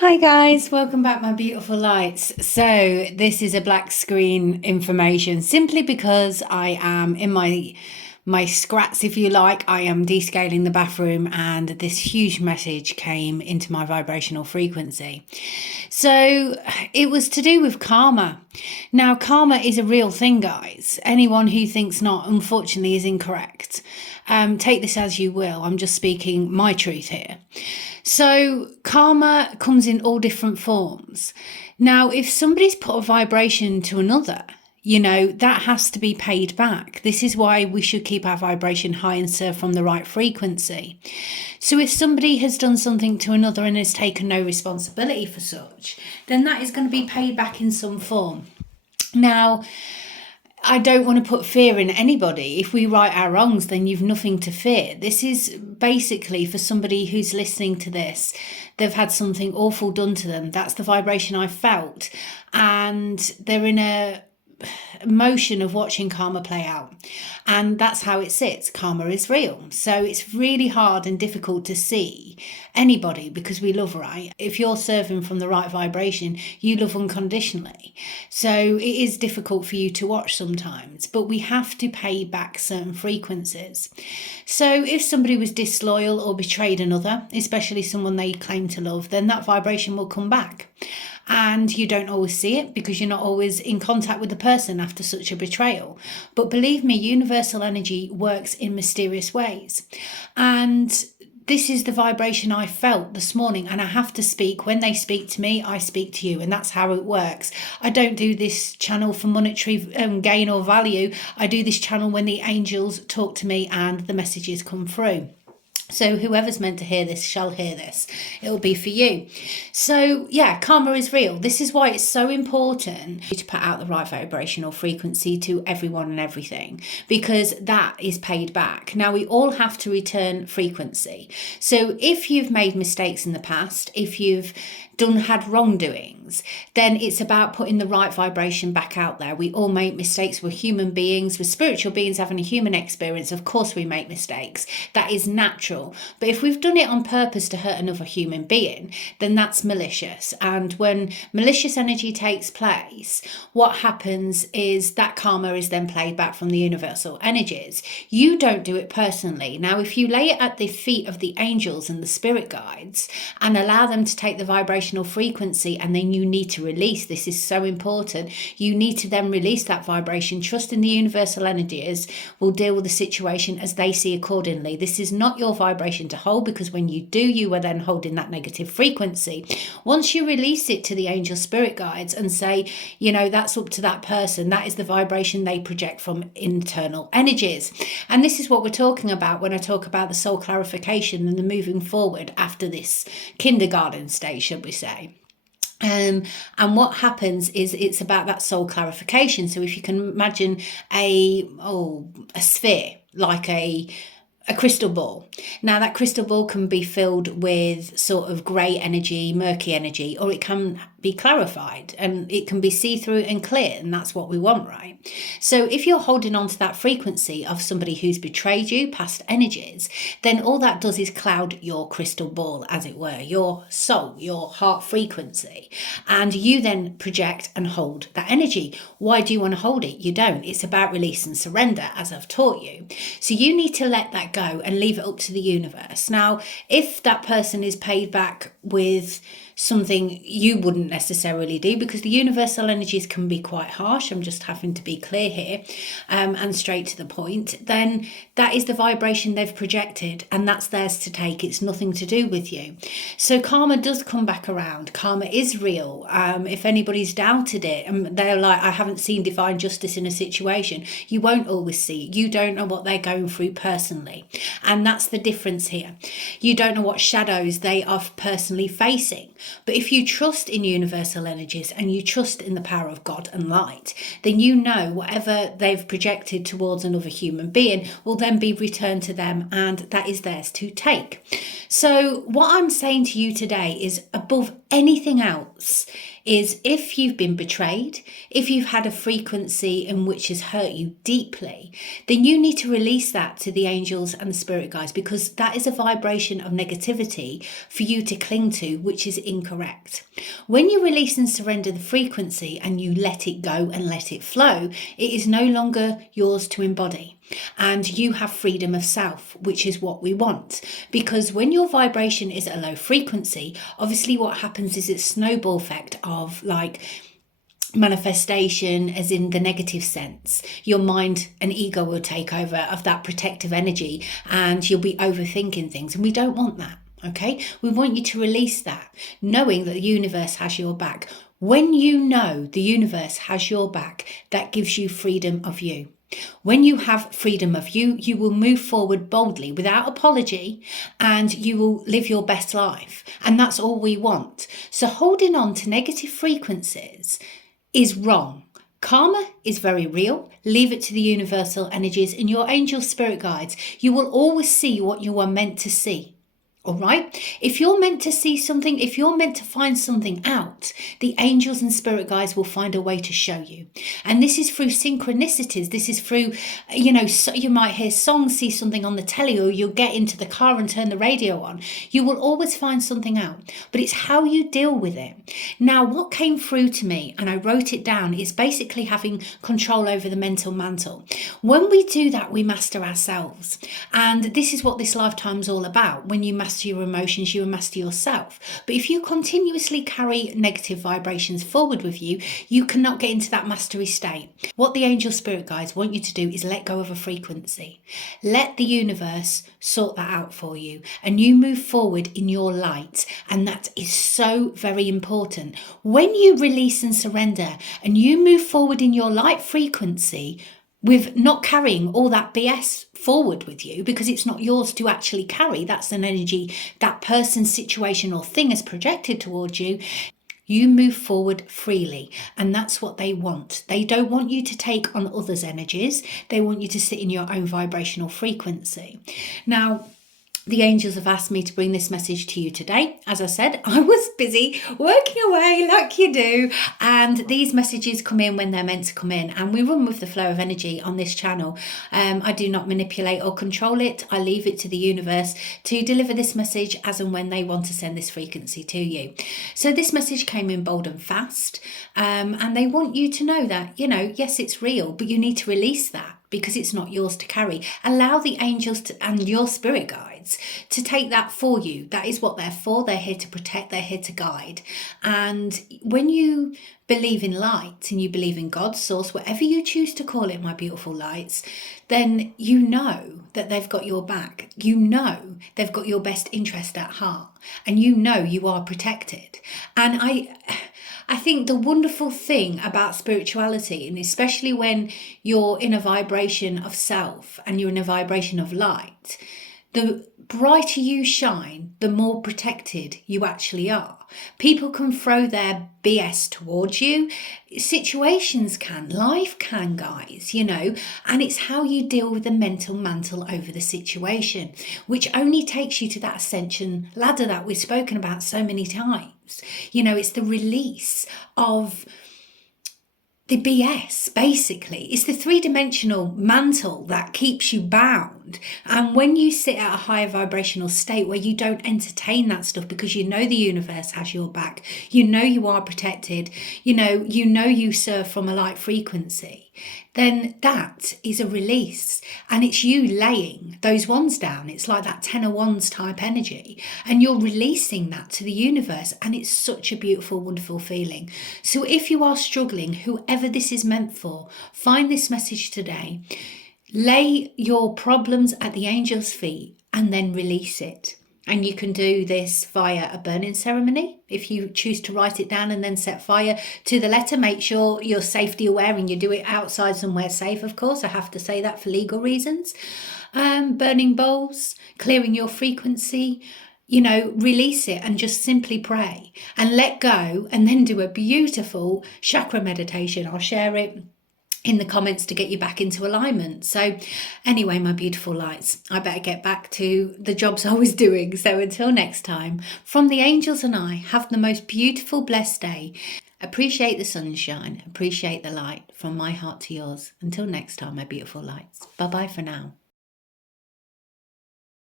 Hi guys, welcome back my beautiful lights. So this is a black screen information simply because I am in my scrats, if you like. I am descaling the bathroom and this huge message came into my vibrational frequency. So it was to do with karma. Now karma is a real thing, guys. Anyone who thinks not, unfortunately, is incorrect. Take this as you will. I'm just speaking my truth here. So karma comes in all different forms. Now, if somebody's put a vibration to another, that has to be paid back. This is why we should keep our vibration high and serve from the right frequency. So if somebody has done something to another and has taken no responsibility for such, then that is going to be paid back in some form. Now, I don't want to put fear in anybody. If we right our wrongs, then you've nothing to fear. This is basically for somebody who's listening to this. They've had something awful done to them. That's the vibration I felt. And they're in a motion of watching karma play out, and that's how it sits. Karma is real, so it's really hard and difficult to see anybody because we love, right? If you're serving from the right vibration, you love unconditionally, so it is difficult for you to watch sometimes, but we have to pay back certain frequencies. So if somebody was disloyal or betrayed another, especially someone they claim to love, then that vibration will come back. And you don't always see it because you're not always in contact with the person after such a betrayal. But believe me, universal energy works in mysterious ways. And this is the vibration I felt this morning, and I have to speak. When they speak to me, I speak to you, and that's how it works. I don't do this channel for monetary gain or value. I do this channel when the angels talk to me and the messages come through. So whoever's meant to hear this shall hear this. It'll be for you. So yeah, karma is real. This is why it's so important to put out the right vibrational frequency to everyone and everything, because that is paid back. Now we all have to return frequency. So if you've made mistakes in the past, if you've had wrongdoings, then it's about putting the right vibration back out there. We all make mistakes. We're human beings. We're spiritual beings having a human experience. Of course we make mistakes. That is natural. But if we've done it on purpose to hurt another human being, then that's malicious. And when malicious energy takes place, what happens is that karma is then played back from the universal energies. You don't do it personally. Now, if you lay it at the feet of the angels and the spirit guides and allow them to take the vibration frequency, and then you need to release. This is so important. You need to then release that vibration. Trust in the universal energies will deal with the situation as they see accordingly. This is not your vibration to hold, because when you do, you are then holding that negative frequency. Once you release it to the angel spirit guides and say, that's up to that person, that is the vibration they project from internal energies. And this is what we're talking about when I talk about the soul clarification and the moving forward after this kindergarten stage, should we say. And what happens is it's about that soul clarification. So if you can imagine a sphere, like a crystal ball. Now that crystal ball can be filled with sort of grey energy, murky energy, or it can be clarified and it can be see-through and clear, and that's what we want, right? So if you're holding on to that frequency of somebody who's betrayed you, past energies, then all that does is cloud your crystal ball, as it were, your soul, your heart frequency, and you then project and hold that energy. Why do you want to hold it? You don't. It's about release and surrender, as I've taught you. So you need to let that go and leave it up to the universe. Now, if that person is paid back with something you wouldn't necessarily do, because the universal energies can be quite harsh, I'm just having to be clear here and straight to the point, then that is the vibration they've projected and that's theirs to take. It's nothing to do with you. So karma does come back around. Karma is real. If anybody's doubted it and they're like, I haven't seen divine justice in a situation, you won't always see it. You don't know what they're going through personally, and that's the difference here. You don't know what shadows they are personally facing. But if you trust in universal energies and you trust in the power of God and light, then you know whatever they've projected towards another human being will then be returned to them, and that is theirs to take. So what I'm saying to you today is, above anything else, is if you've been betrayed, if you've had a frequency in which has hurt you deeply, then you need to release that to the angels and the spirit guides, because that is a vibration of negativity for you to cling to, which is incorrect. When you release and surrender the frequency and you let it go and let it flow, it is no longer yours to embody. And you have freedom of self, which is what we want. Because when your vibration is at a low frequency, obviously what happens is it's snowball effect of like manifestation, as in the negative sense. Your mind and ego will take over of that protective energy and you'll be overthinking things, and we don't want that. Okay, we want you to release that, knowing that the universe has your back. When you know the universe has your back, that gives you freedom of you. When you have freedom of you, you will move forward boldly without apology, and you will live your best life. And that's all we want. So holding on to negative frequencies is wrong. Karma is very real. Leave it to the universal energies and your angel spirit guides. You will always see what you are meant to see. All right. If you're meant to see something, if you're meant to find something out, the angels and spirit guides will find a way to show you. And this is through synchronicities. This is through, so you might hear songs, see something on the telly, or you'll get into the car and turn the radio on. You will always find something out, but it's how you deal with it. Now, what came through to me, and I wrote it down, is basically having control over the mental mantle. When we do that, we master ourselves. And this is what this lifetime's all about. When you master your emotions, you master yourself. But if you continuously carry negative vibrations forward with you, you cannot get into that mastery state. What the angel spirit guides want you to do is let go of a frequency. Let the universe sort that out for you, and you move forward in your light. And that is so very important. When you release and surrender and you move forward in your light frequency, with not carrying all that BS forward with you, because it's not yours to actually carry. That's an energy that person, situation or thing has projected towards you. You move forward freely, and that's what they want. They don't want you to take on others' energies. They want you to sit in your own vibrational frequency. Now, the angels have asked me to bring this message to you today. As I said, I was busy working away like you do, and these messages come in when they're meant to come in, and we run with the flow of energy on this channel. I do not manipulate or control it. I leave it to the universe to deliver this message as and when they want to send this frequency to you. So this message came in bold and fast, and they want you to know that, yes, it's real, but you need to release that, because it's not yours to carry. Allow the angels and your spirit guides to take that for you. That is what they're for. They're here to protect, they're here to guide. And when you believe in light and you believe in God's source, whatever you choose to call it, my beautiful lights, then you know that they've got your back. You know they've got your best interest at heart, and you know you are protected. And I think the wonderful thing about spirituality, and especially when you're in a vibration of self and you're in a vibration of light, the brighter you shine, the more protected you actually are. People can throw their BS towards you. Situations can, life can, guys, and it's how you deal with the mental mantle over the situation, which only takes you to that ascension ladder that we've spoken about so many times. It's the release of the BS, basically. It's the three-dimensional mantle that keeps you bound. And when you sit at a higher vibrational state where you don't entertain that stuff, because you know the universe has your back, you are protected, you serve from a light frequency, then that is a release. And it's you laying those wands down. It's like that 10 of wands type energy. And you're releasing that to the universe. And it's such a beautiful, wonderful feeling. So if you are struggling, whoever this is meant for, find this message today. Lay your problems at the angel's feet and then release it. And you can do this via a burning ceremony. If you choose to write it down and then set fire to the letter, make sure you're safety aware and you do it outside somewhere safe, of course. I have to say that for legal reasons. Burning bowls, clearing your frequency, release it and just simply pray and let go, and then do a beautiful chakra meditation. I'll share it in the comments to get you back into alignment. So anyway, my beautiful lights, I better get back to the jobs I was doing. So until next time, from the angels and I, have the most beautiful, blessed day. Appreciate the sunshine, appreciate the light, from my heart to yours. Until next time, my beautiful lights. Bye-bye for now.